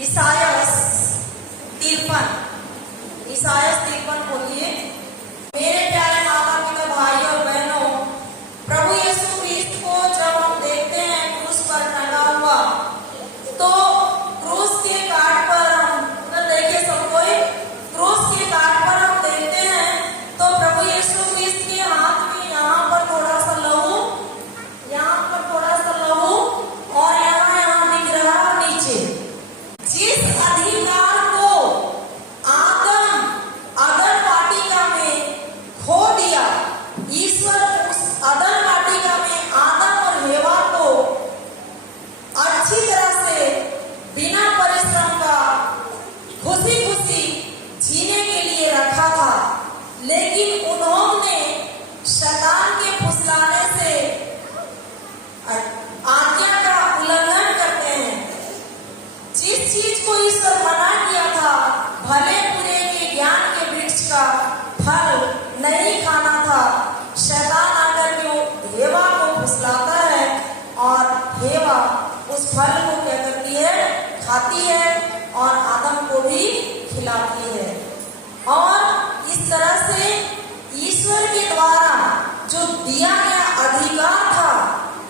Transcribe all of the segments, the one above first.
ईसायास 53 बोलिए। मेरे प्यारे माता पिता भाई और बहनों, प्रभु यीशु क्रिस्त को जब हम देखते हैं क्रूस पर टंगा हुआ, तो क्रूस के काट पर हम देखिए सब कोई क्रूस के काट पर हम देखते हैं तो प्रभु यीशु क्रिस्त के हाथ में यहाँ पर थोड़ा सा लहू, यहाँ पर थोड़ा सा लहू और यहाँ दिख रहा नीचे। जिस अधिकार को अदन वाटिका में खो दिया, ईश्वर उस अदन वाटिका में आदम और हेवा को अच्छी तरह से बिना परिश्रम का खुशी खुशी जीने के लिए रखा था, लेकिन उन्होंने शैतान के फुसलाने से आज्ञा का उल्लंघन करते हैं। जिस चीज को ईश्वर मना किया था, भले बुरे के ज्ञान के वृक्ष का फल नहीं खाना था, शैतान आकर के हेवा को फुसलाता है और हेवा उस फल को क्या करती है, खाती है और आदम को भी खिलाती है। और इस तरह से ईश्वर के द्वारा जो दिया गया अधिकार था,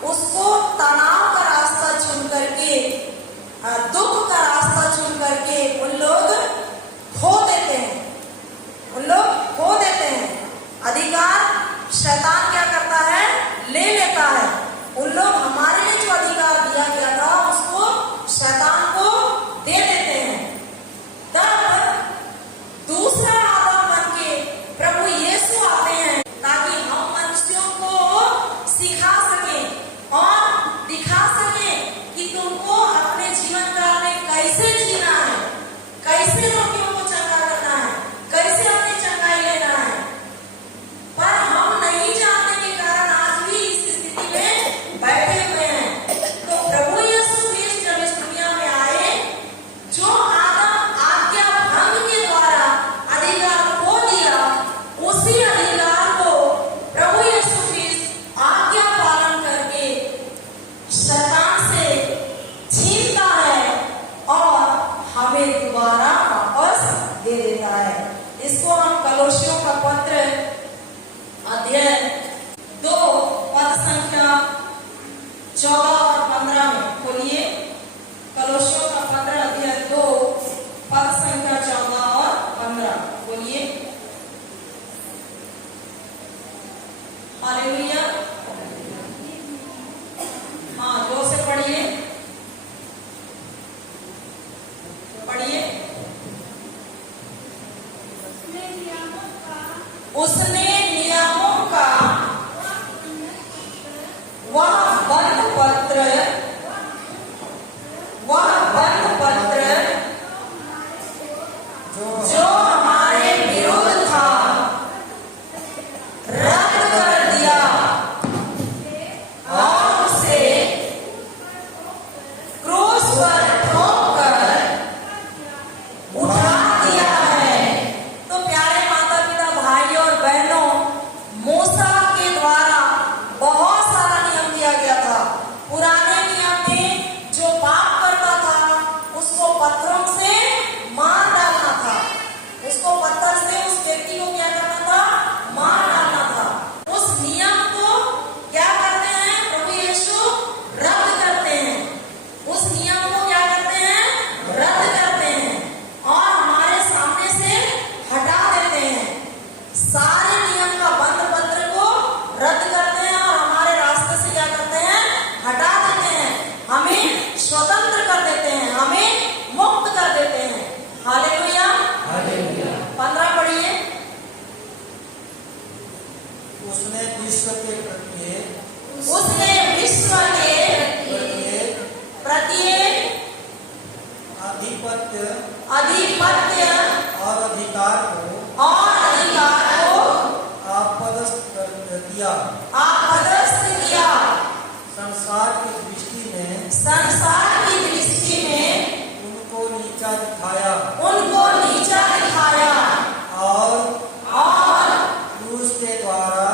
उसको तनाव का रास्ता चुन करके, दुख का रास्ता चुन करके उन लोग खो देते हैं। अधिकार शैतान क्या करता है, ले लेता है। उन लोग हमारे लिए जो अधिकार दिया गया था उसको शैतान को दे देते हैं। तब दूसरा आदम बन के प्रभु यीशु आते हैं ताकि हम मनुष्यों को सिखा सकें और दिखा सकें कि तुमको अपने जीवन काल में कैसे जीना है, कैसे रोगियों को चंगा करना है, कैसे अपनी चंगाई लेना है। पर हम नहीं जानने के कारण आज भी इस स्थिति में बैठे हुए हैं। तो प्रभु यीशु क्रिस्त जब इस दुनिया में आए, जो आदम आज्ञा भंग के द्वारा अधिकार खो दिया, उसी अधिकार को प्रभु यीशु क्रिस्त आज्ञा पालन करके शैतान से छीनता है और हमें दोबारा वापस दे देता है। इसको हम कलोसियों का पत्र अध्याय 2 पद संख्या 14 और 15 में खोलिए। कलोसियों का पत्र अध्याय 2 पद संख्या 14 और 15 खोलिए। हालेलुया। हाँ, जोर से पढ़िए। उसने नियमों का वह बंद पत्र जो हमारे विरुद्ध था, रद्द कर दिया और उसे क्रूस पर ठोक कर उठा दिया है। तो प्यारे माता पिता भाई और बहनों, मूसा के द्वारा बहुत सारा नियम दिया गया था। पुराने नियम में जो पाप करता था उसको पत्थरों से मार डालना था, उसको पत्थर से उस व्यक्ति को क्या करना था, मार डालना था। उस नियम को क्या करते हैं, प्रभु यीशु रद्द करते हैं। उस नियम को क्या करते हैं, रद्द करते हैं और हमारे सामने से हटा देते हैं। सारे नियम का बंद पत्र को रद्द करते हैं और हमारे रास्ते से क्या करते हैं, हटा देते हैं। हमें स्वतंत्र कर देते हैं, हमें मुक्त कर देते हैं। हालेलुया। 15 पढ़िए। उसने विश्व के प्रत्येक अधिपत्य और अधिकार को आपदस्थ किया। संसार की दृष्टि में उनको नीचा दिखाया और क्रूस के द्वारा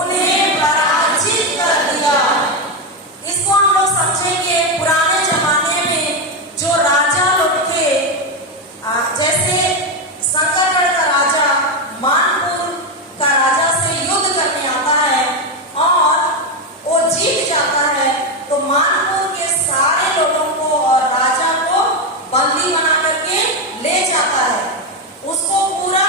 उन्हें पराजित कर दिया। इसको हम लोग मानपुर के सारे लोगों को और राजा को बंदी बना करके ले जाता है। उसको पूरा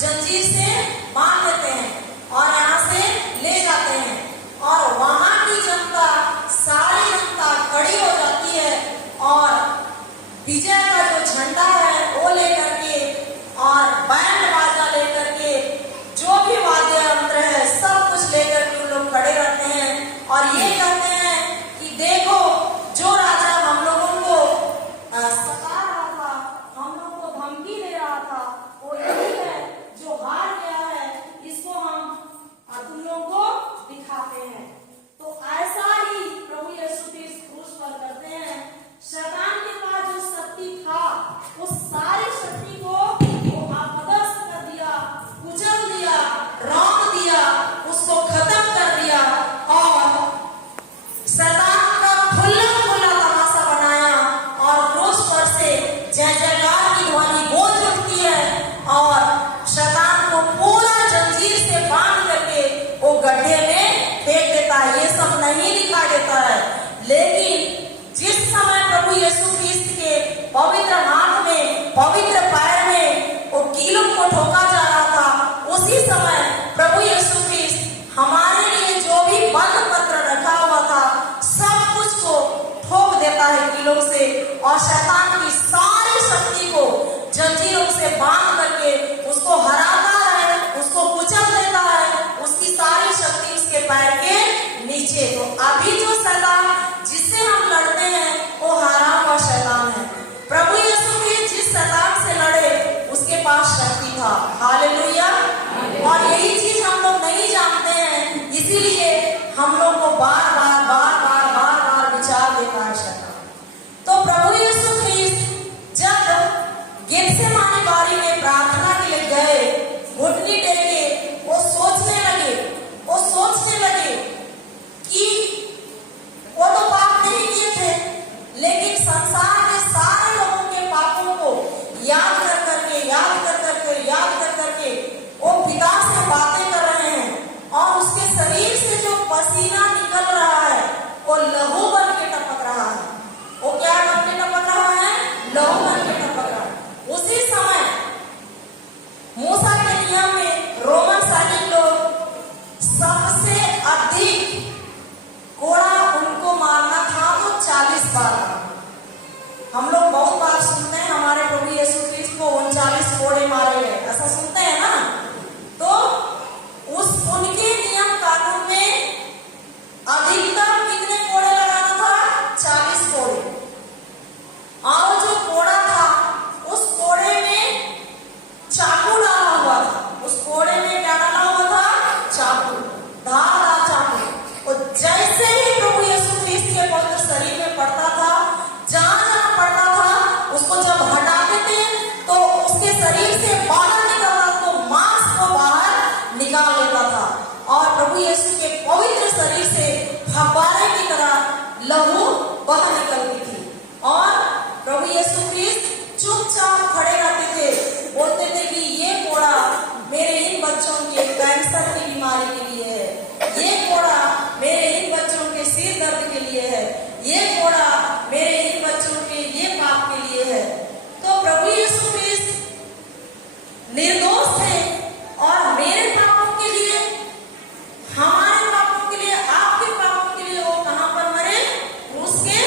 जंजीर से बांध देते हैं और यहाँ से ले जाते हैं। और वहां की जनता, सारी जनता खड़ी हो जाती है और विजय का जो झंडा है वो लेकर के और बैंड बाजा लेकर के, जो भी वाद्य यंत्र है सब कुछ लेकर के उन लोग खड़े रहते हैं और ये कहते हैं कि देखो, जो राजा हम लोगों को सता रहा था, हम लोगों को धमकी दे रहा था, वो यही है जो हार गया है, इसको हम तुम लोगों को दिखाते हैं। तो ऐसा ही प्रभु यीशु क्रिस्त क्रूस पर करते हैं। शैतान के पास जो शक्ति था, उस सारी शक्ति को वो अपदस्थ कर दिया, कुचल दिया, रौंद दिया, उसको खत्म कर दिया और शैतान का खुला खुला तमाशा बनाया और क्रूस पर से जय जयकार की ध्वनि गूंज उठती है और शैतान को पूरा जंजीर से बांध करके वो गड्ढे में फेंक देता है। ये सब नहीं लिखा देता है, लेकिन जिस समय प्रभु यीशु क्रिस्त के पवित्र हाथ में, पवित्र पैर में वो कीलों को ठोका जा रहा था, उसी समय प्रभु यीशु क्रिस्त हमारे लिए जो भी बंद पत्र रखा हुआ था सब कुछ को ठोक देता है कीलों से और शैतान की सारी शक्ति को जंजीरों से बांध करके उसको हराता है, उसको कुचल देता है, उसकी सारी शक्ति उसके पैर के नीचे। तो अभी जो शैतान जिससे हम लड़ते हैं वो हारा हुआ शैतान है। प्रभु यीशु क्रिस्त जिस शैतान से लड़े उसके पास शक्ति था। हालेलुया। और यही चीज हम लोग नहीं जानते हैं, इसीलिए हम लोग को बार बार विचार देता है शैतान। तो प्रभु यीशु क्रिस्त जब गेत्सेमानी बारी में प्रार्थना के लिए गए, घुटनी टेके वो सोचने लगे कि वो तो पाप नहीं किए थे, लेकिन संसार के सारे लोगों के पापों को याद कर करके वो पिता से बातें कर रहे हैं और उसके शरीर से जो पसीना निकल रहा है वो लहू बन के टपक रहा है। वो क्या बन के टपक रहा है? लहू बन के टपक रहा है। उसी समय मूसा के नियम में रोमन सैनिक लोग सबसे अधिक कोड़ा उनको मारना था तो 40 बार। हम लोग बहुत बार सुनते हैं हमारे प्रभु यीशु क्रिस्त को 39 कोड़े मारे गए, ऐसा सुनते हैं ना। तो उनके नियम कानून में अधिकतम कितने कोड़े लगाना था? 40 कोड़े। और जो कोड़ा था उस कोड़े में चाकू डाला हुआ था। उस कोड़े में क्या डाला हुआ था? चाकू, धारदार चाकू। और जैसे ही प्रभु यीशु क्रिस्त के पवित्र शरीर में पड़ता था, जहां पड़ता था, उसको जब हटाते थे तो उसके शरीर से बाहर निकलता, तो मांस को बाहर निकाल लेता था और प्रभु यीशु के पवित्र शरीर से फव्वारे की तरह लहू बह निकलती थी। और प्रभु यीशु क्रिस्त चुपचाप खड़े रहते थे, बोलते थे कि ये कोड़ा मेरे इन बच्चों के कैंसर की बीमारी के लिए है, ये कोड़ा मेरे इन बच्चों के सिर दर्द के लिए है, ये कोड़ा मेरे इन बच्चों के ये पाप के लिए है। तो प्रभु यीशु क्रिस्त निर्दोष थे और मेरे पापों के लिए, हमारे पापों के लिए, आपके पापों के लिए वो कहां पर मरे? क्रूस के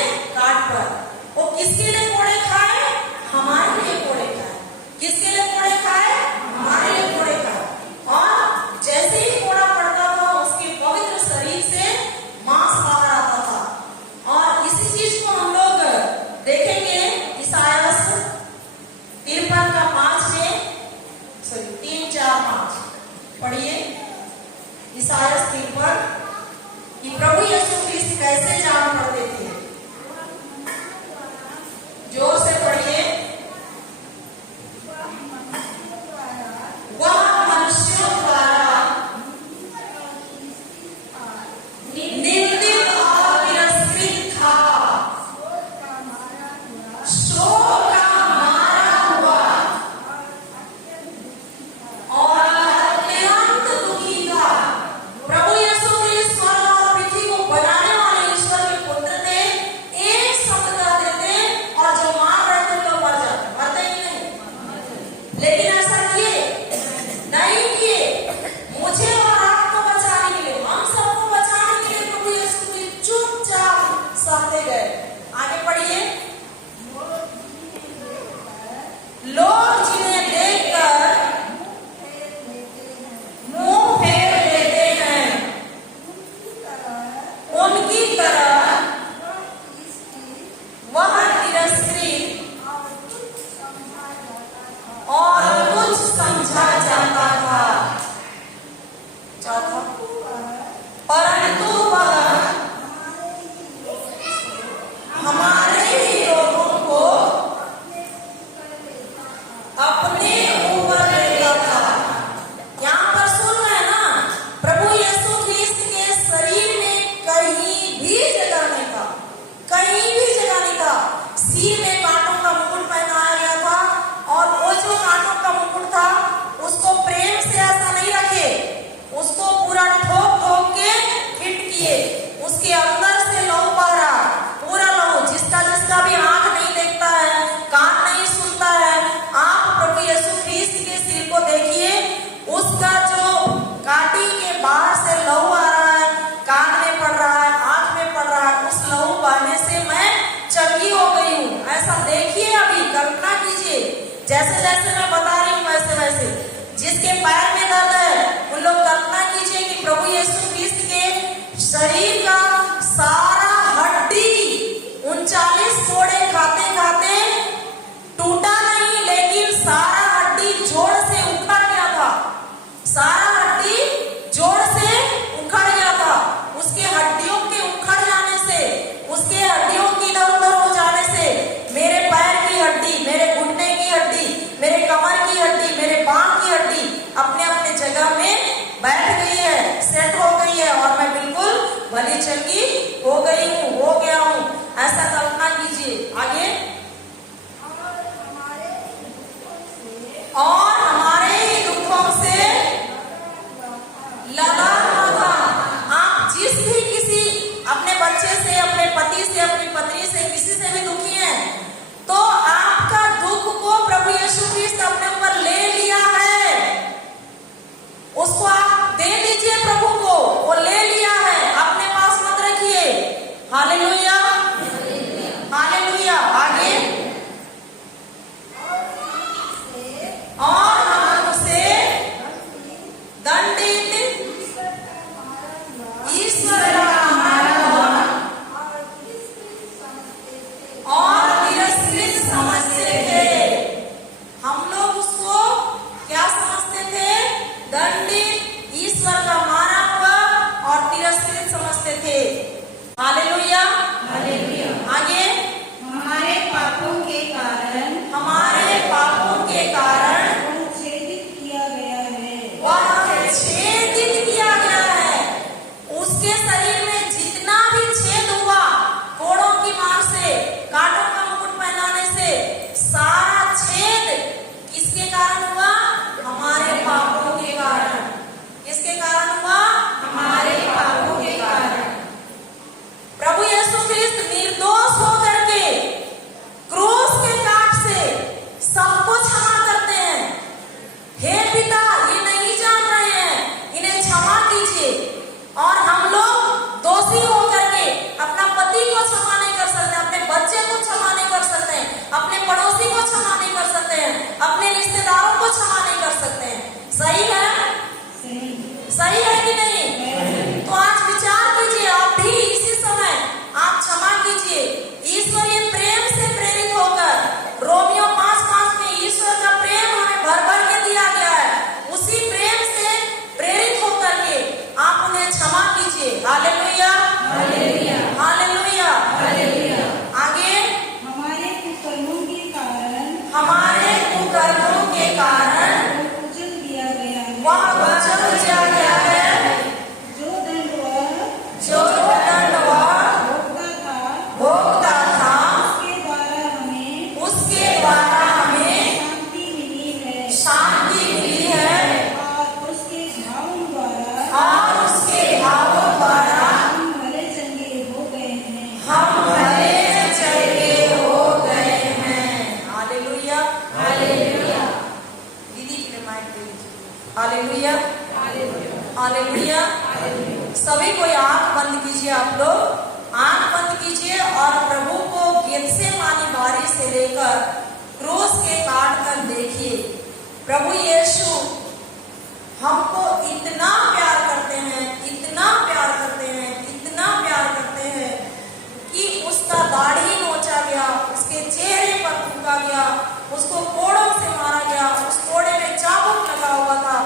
आगे पढ़िए। लोग जिन्हें देखकर मुंह फेर लेते हैं, उनकी तरह वह तिरस्कृत और कुछ समझा जाता था। चौथा, परंतु वह हमारे ही लोगों को अपने ऊपर लेता था। यहाँ पर सुन रहे हैं ना, प्रभु यीशु ख्रिस्त के शरीर में कहीं भी जगह नहीं था, कहीं भी जगह नहीं था। सिर में कांटों का मुकुट पहनाया गया था, और वो जो कांटों का मुकुट था उसको प्रेम से ऐसा नहीं रखे, उसको पूरा ठोक ठोक के फिट किए। उसके अंदर से लहू बह रहा, पूरा लहू। जिसका जिसका भी आंख नहीं देखता है, कान नहीं सुनता है, आप प्रभु यीशु ख्रिस्त के सिर को देखिए, उसका जो काटी के बाहर से लहू आ रहा है, कान में पड़ रहा है, आंख में पड़ रहा है, उस लहू बहने से मैं चंगी हो गई हूँ। ऐसा देखिए, अभी कल्पना कीजिए, जैसे जैसे मैं बता रही हूँ वैसे वैसे। जिसके पैर में दर्द है, उन लोग कल्पना कीजिए कि प्रभु यीशु ख्रिस्त के शरीर का सारा हड्डी 39 फोड़े खाते खाते टूटा नहीं, लेकिन सारा हड्डी जोड़ से उखड़ गया था। सारा हड्डी जोड़ से उखड़ गया था। उसके हड्डियों के उखड़ जाने से, उसके हड्डियों की इधर उधर हो जाने से मेरे पैर की हड्डी, मेरे घुटने की हड्डी, मेरे कमर की हड्डी, मेरे बांह की हड्डी अपने अपने जगह में बैठ गई है, सेट हो गई है, और मैं बिल्कुल भली चंगी हो गई हूँ, हो गया हूँ। ऐसा कल्पना कीजिए। आगे, और हमारे ही दुखों से लदा हुआ था। आप जिस भी किसी अपने बच्चे से, अपने पति से, अपनी पत्नी से, किसी से भी दुखी हैं, तो आपका दुख को प्रभु यीशु ख्रिस्त अपने ऊपर ले लिया है। उसको आप दे दीजिए प्रभु को, वो ले लिया है, अपने पास मत रखिए। Hallelujah, hallelujah. आगे, और हम उसे दंडित ईश्वर का हमारा और तिरस्कृत समझते थे। हम लोग उसको क्या समझते थे? दंडित, ईश्वर का मारा हुआ और तिरस्कृत समझते थे। Hallelujah, hallelujah. आगे, हमारे पापों के कारण, हमारे पापों के कारण वह छेदित किया गया है, वह छेदित किया गया है। उसके शरीर में जितना भी छेद हुआ, कोड़ों की मार से, कांटों का मुकुट पहनाने से, सारा छेद किसके कारण हुआ? हमारे पापों के कारण। किसके कारण हुआ? हमारे पापों के कारण। प्रभु यीशु ख्रिस्त निर्दोष होकर के क्रूस के काट से सबको क्षमा करते हैं। हे पिता, ये नहीं जान रहे हैं, इन्हें क्षमा कीजिए। और हम लोग दोषी होकर के अपना पति को क्षमा नहीं कर सकते, अपने बच्चे को क्षमा नहीं कर सकते, अपने पड़ोसी को क्षमा नहीं कर सकते हैं, अपने रिश्तेदारों को क्षमा नहीं कर सकते हैं। सही है? सही है कि नहीं? तो आज विचार कीजिए, आप भी इसी समय आप क्षमा कीजिए। ईश्वरीय प्रेम से प्रेरित होकर, रोमियो 5:5 में ईश्वर का प्रेम हमें भर भर के दिया गया है। उसी प्रेम से प्रेरित होकर के आप उन्हें क्षमा कीजिए। Hallelujah, hallelujah, hallelujah, hallelujah. आगे, हमारे कुकर्मों के कारण, हमारे कुकर्मों के कारण वह कुचल दिया गया है, वह कुचल दिया गया है। जो दंड वह भोगता था, उसके द्वारा हमें शांति मिली है, और उसके घावों द्वारा हम भले चंगे हो गए हैं। हालेलुया, हालेलुया, दीदी के लिए माइक दे दीजिए। Hallelujah, hallelujah. सभी कोई आंख बंद कीजिए, आप लोग आंख बंद कीजिए और प्रभु को प्रभु यीशु हमको इतना प्यार करते हैं, इतना प्यार करते हैं, इतना प्यार करते हैं कि उसका दाढ़ी नोचा गया, उसके चेहरे पर थूका गया, उसको कोड़ों से मारा गया, उस कोड़े में चाबुक लगा हुआ था।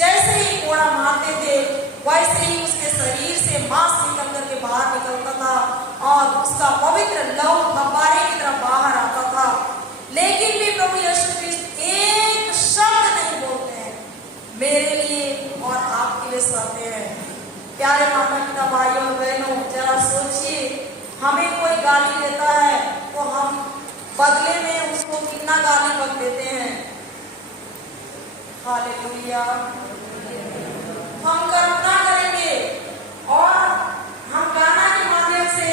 जैसे ही कोड़ा मारते थे वैसे ही उसके शरीर से मांस निकल करके बाहर निकलता था और उसका पवित्र लहू फव्वारे की तरह बाहर आता था। लेकिन भी प्रभु यीशु क्रिस्त एक शब्द नहीं बोलते हैं, मेरे लिए और आपके लिए सहते हैं। प्यारे माता पिता भाइयों और बहनों, जरा सोचिए, हमें कोई गाली देता है तो हम बदले में उसको कितना गाली बक देते हैं। हालेलुया। हम करुणा करेंगे और हम गाना के माध्यम से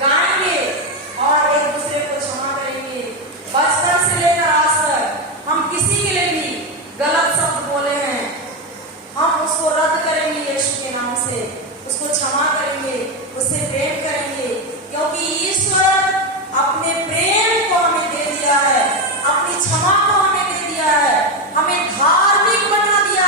गाएंगे और एक दूसरे को क्षमा करेंगे। बचपन से लेकर आज तक हम किसी के लिए भी गलत शब्द बोले हैं, हम उसको रद्द करेंगे यीशु के नाम से, उसको क्षमा करेंगे, उससे प्रेम करेंगे, क्योंकि ईश्वर अपने प्रेम को हमें दे दिया है, अपनी क्षमा को हमें दे दिया है, हमें धार्मिक बना दिया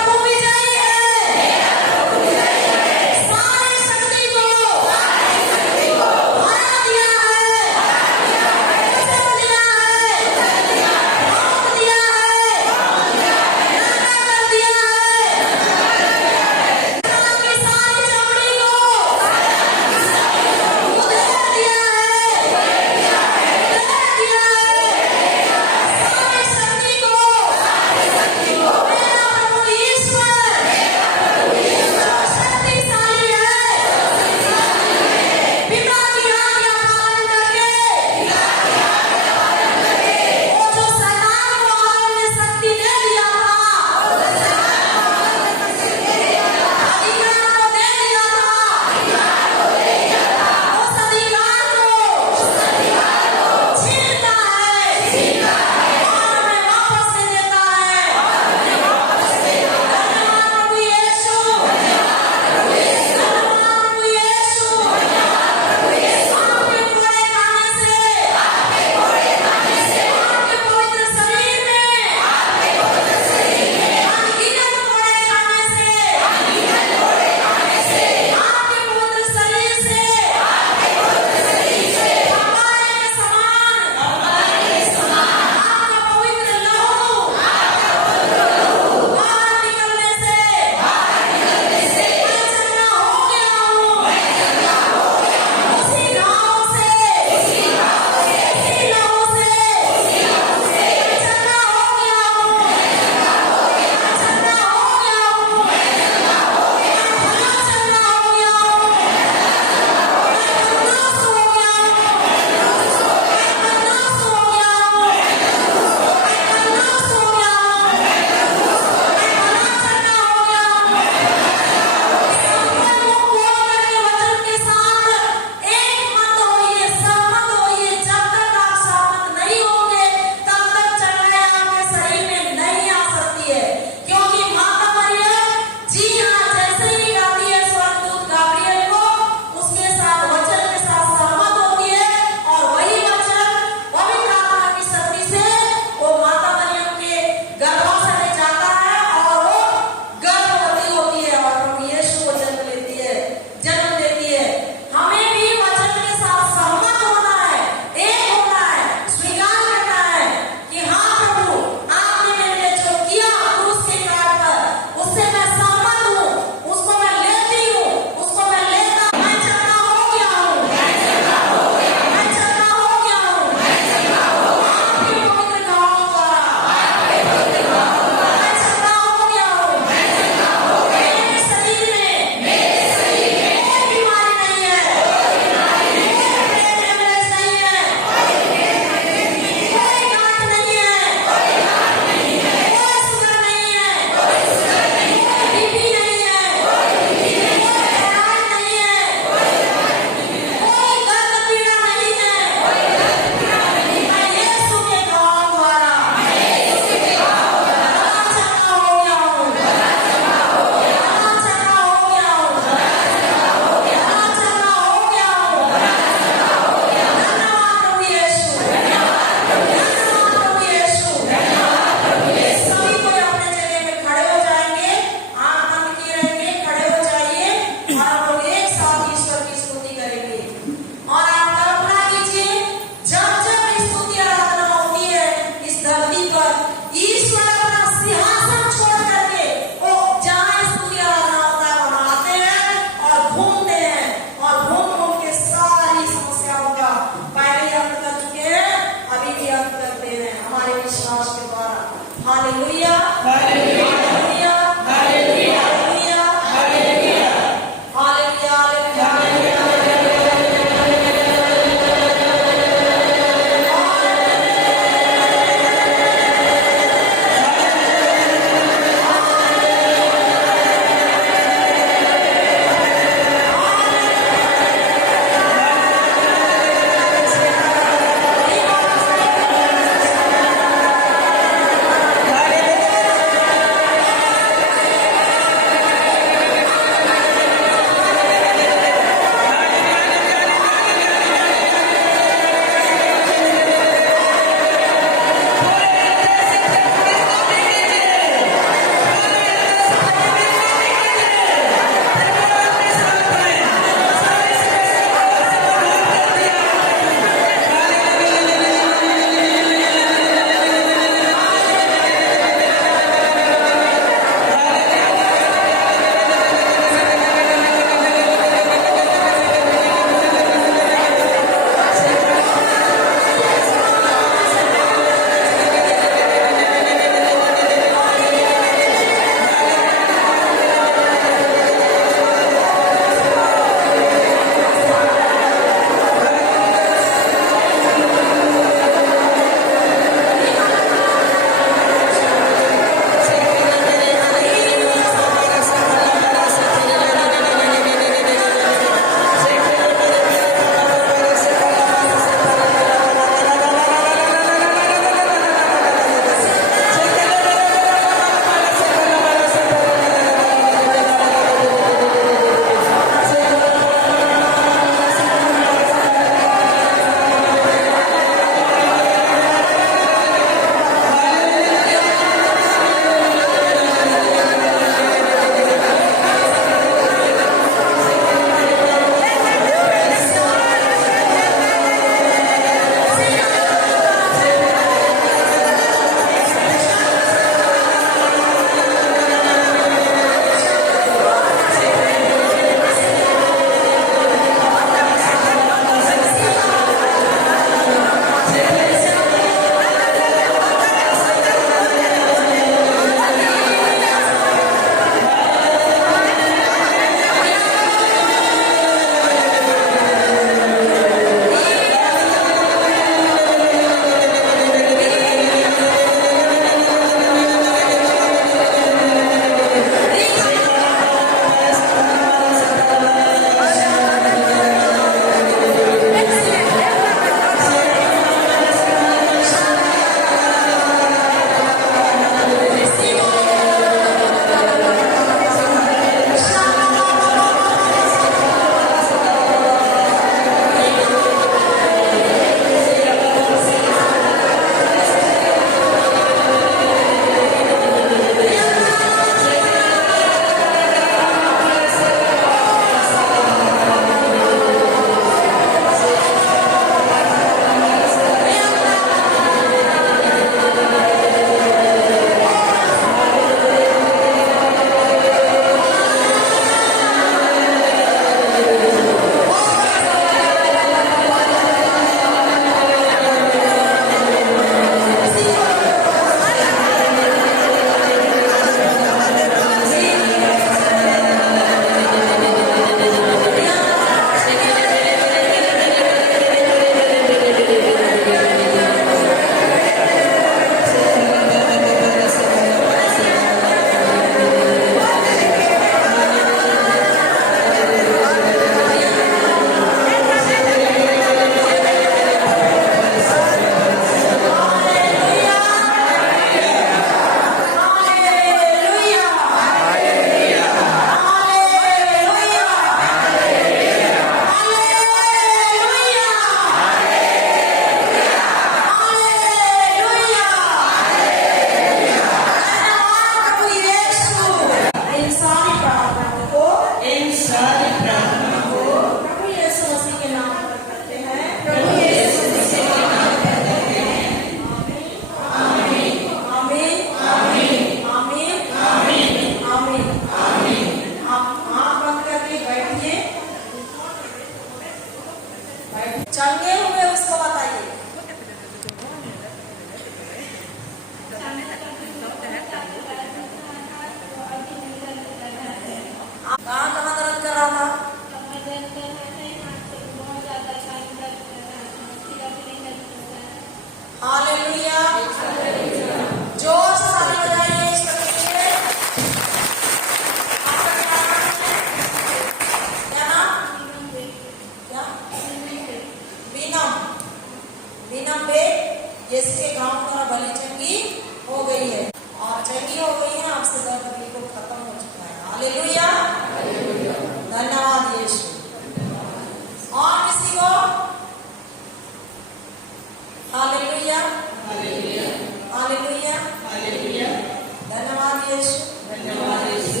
यीशु।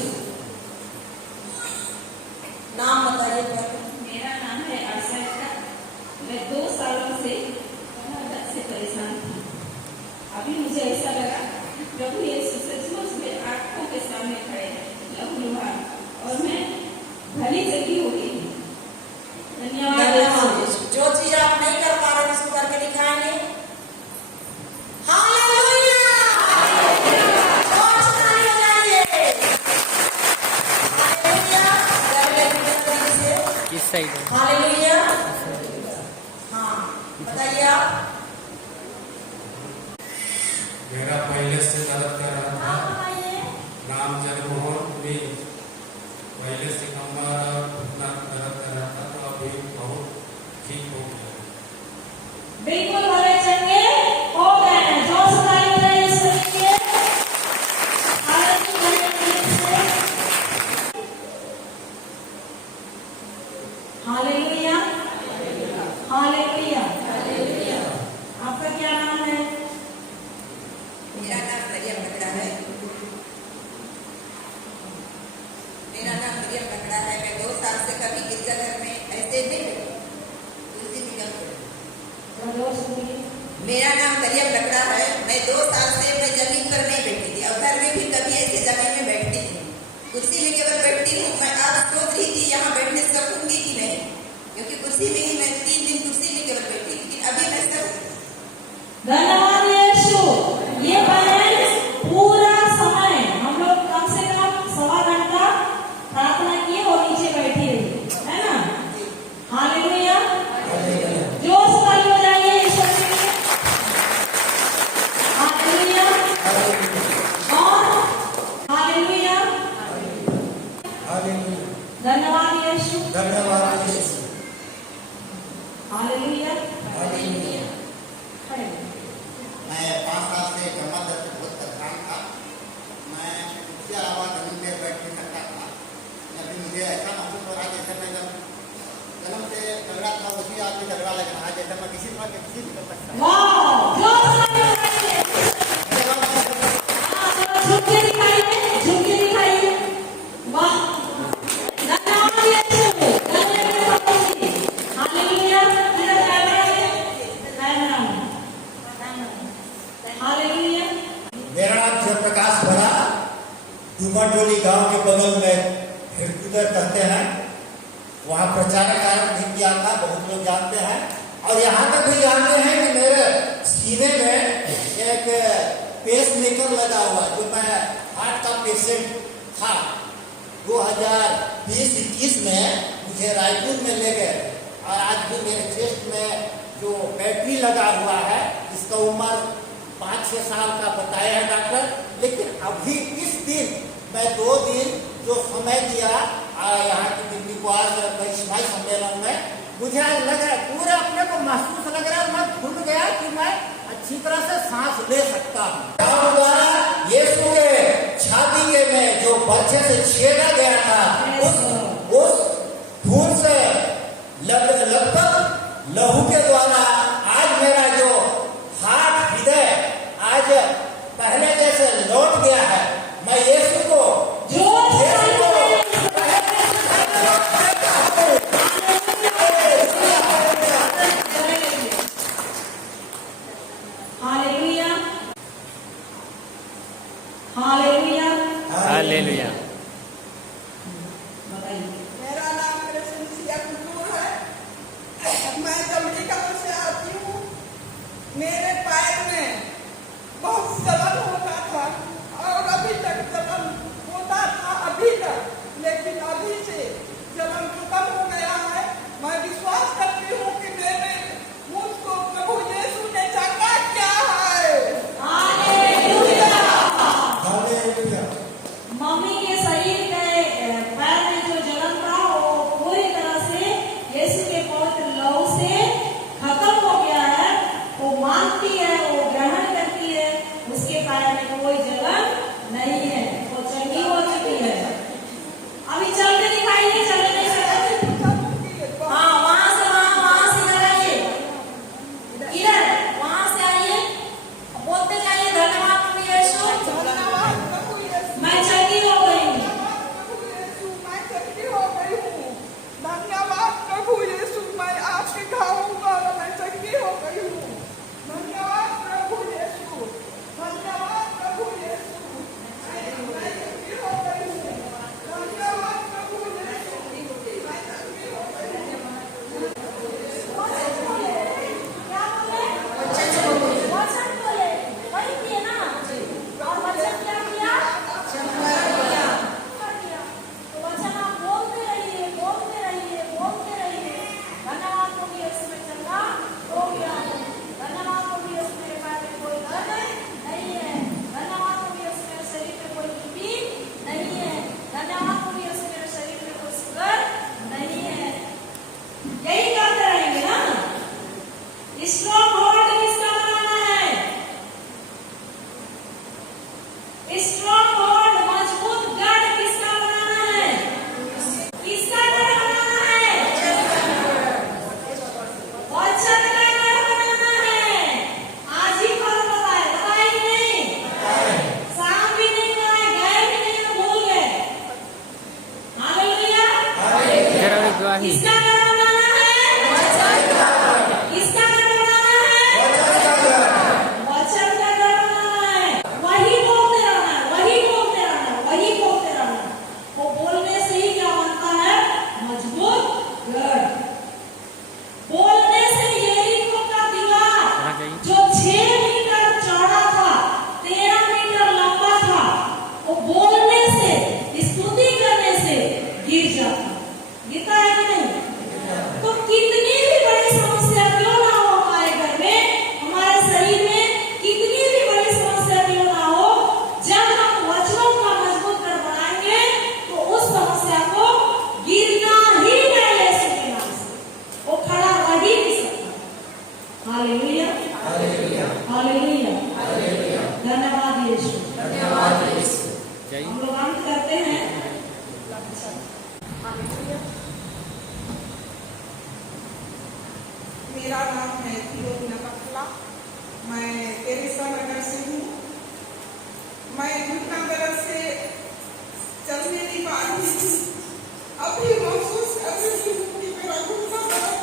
नाम बताइए पहले। मेरा नाम है आशा। मैं 2 सालों से दर्द से परेशान थी। अभी मुझे ऐसा लगा प्रभु यीशु सचमुच में आंखों के सामने खड़े हैं, लहूलुहान, और मैं भली जगी हो गई। धन्यवाद धन्यवाद यीशु। यीशु। जो चीज आप नहीं कर पा रहे उसको करके दिखाएंगे। हालेलुया। और ताली बजाइए। हालेलुया। किस साइड है? हालेलुया। हाँ, बताइए आप। मेरा पहले से दर्द कर रहा था, आप बताइए। नाम जगमोहन भी पहले से कमर और घुटना दर्द कर रहा था, तो अभी बहुत ठीक हो गया। बिल्कुल भले चंगे हो गए हैं। जोर से ताली बजाइए इसके लिए। हालेलुया। हालेलुया। हालेलुया। आपका क्या नाम है? मेरा नाम मरियम लकड़ा है। मेरा नाम मरियम लकड़ा है। मैं 2 साल से कभी गिरजाघर में ऐसे नहीं बैठी। तुलसी निगम को। जोर से बोलिए। मेरा नाम मरियम लकड़ा है। मैं 2 साल से मैं जमीन पर नहीं बैठी थी, और घर में भी कभी ऐसे जमीन में बैठती थी। कुर्सी में केवल बैठती हूँ। मैं आज सोच रही थी यहाँ बैठने सकूंगी कि नहीं, क्योंकि कुर्सी में ही मैं 3 दिन कुर्सी में केवल बैठी, लेकिन अभी मैं सब धन्यवाद यीशु। ये बहन पूरा समय हम लोग कम से कम 1.25 घंटा प्रार्थना किए और नीचे बैठी रही, है ना? हालेलुया। जोर से ताली बजाइए ईश्वर के लिए। हालेलुया। और हालेलुया। हालेलुया। धन्यवाद यीशु। धन्यवाद यीशु। हालेलुया। हालेलुया। खड़े हो। मैं 5 साल से कमर दर्द से बहुत परेशान था। मैं इसके अलावा जमीन में बैठ नहीं सकता था। अभी मुझे ऐसा महसूस हो रहा है जैसे मैं जन्म से झगड़ा था, उसी आदमी झगड़ा लग रहा है, जैसे मैं किसी तरह के किसी भी कर सकता हूँ। वाह! जोर से ताली बजाइए। झुक के दिखाइए, झुक के दिखाइए। वाह! धन्यवाद यीशु। धन्यवाद यीशु। हालेलुया। इधर कैमरा है। कैमरा में। हालेलुया। मेरा नाम जयप्रकाश बड़ा, डूमाटोली गांव के बगल में हिरकुदर कहते हैं। वहाँ प्रचारक कार्य भी किया था, बहुत लोग जानते हैं। और यहाँ तक भी जानते हैं कि मेरे सीने में एक पेस मेकर लगा हुआ, जो मैं हार्ट का पेशेंट था। 2020-21 में मुझे रायपुर में ले गए, और आज भी मेरे चेस्ट में जो बैटरी लगा हुआ है, जिसका उम्र 5-6 साल का बताया है डॉक्टर। लेकिन अभी इस दिन मैं 2 दिन जो समय दिया यहाँ की दिल्ली को आज वैष्णव सम्मेलन में, मुझे आज लग रहा है, पूरे अपने को महसूस लग रहा है, मैं खुल गया कि मैं अच्छी तरह से सांस ले सकता हूँ। द्वारा यीशु के छाती के में जो बच्चे से छेड़ा गया था, उस खून से लगभग लहू के द्वारा आज मेरा जो हार्ट हृदय आज पहले जैसे लौट गया है। मैं यीशु को हालेलुया। हालेलुया। हालेलुया। बताइए। मेरा नाम कृष्णसिया कुंदूर है। मैं अमेरिका से आती हूँ। मेरे पैर में बहुत जलन होता था, और अभी तक जलन होता था अभी तक, लेकिन अभी से जलन खत्म हो गया है। मैं विश्वास करती हूँ कि मेरे मुझको प्रभु यीशु ने चंगा किया है। हालेलुया। हालेलुया। मम्मी के किसका घर बनाना है? किसका घर बनाना है? वचन का घर बनाना है। वही बोलते रहना है, वही बोलते रहना है, वही बोलते रहना है। वो बोलने से ही क्या बनता है? मजबूत घर। बोलने से यरीको का दीवार जो 6 मीटर चौड़ा था, 13 मीटर लंबा था, वो बोलने से, स्तुति करने से गिर जाता। गिरता है कि नहीं? तो कितनी भी बड़ी समस्या क्यों ना हो हमारे घर में, हमारे शरीर में कितनी भी बड़ी समस्या क्यों ना हो, जब हम वचनों का मजबूत घर बनाएंगे तो उस समस्या को गिरना ही नहीं ले सकेगा, वो खड़ा रह ही नहीं सकता। हालेलुया, हालेलुया, धन्यवाद यीशु, धन्यवाद यीशु। हम लोग अंत करते हैं। मेरा नाम है फिलोमिना बकला। मैं तेरेसा नगर से हूँ। मैं घुटना दर्द से चलने नहीं पा रही थी। अभी महसूस कर रही हूँ कि मेरा घुटना दर्द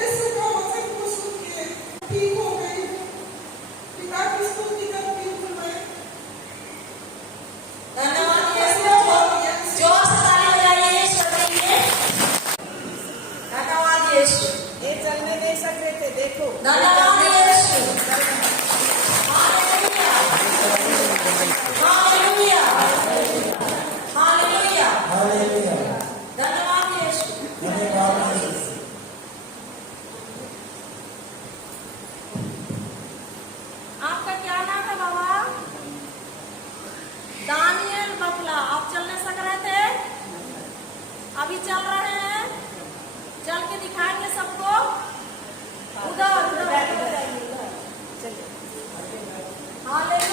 ऐसे का वचन को सुन के ठीक हो गई हूँ। पिता की स्तुति करती हूँ मैं। धन्यवाद यीशु। जोर से ताली बजाइए ईश्वर के लिए। धन्यवाद यीशु। ये चलने नहीं सकते थे, देखो। धन्यवाद यीशु। Hallelujah, hallelujah, hallelujah. धन्यवाद यीशु। आपका क्या नाम है बाबा? दानियल बकला। आप चल नहीं सक रहे थे, अभी चल रहे हैं। चल के दिखाएंगे सबको। उधर उधर हालेलुया।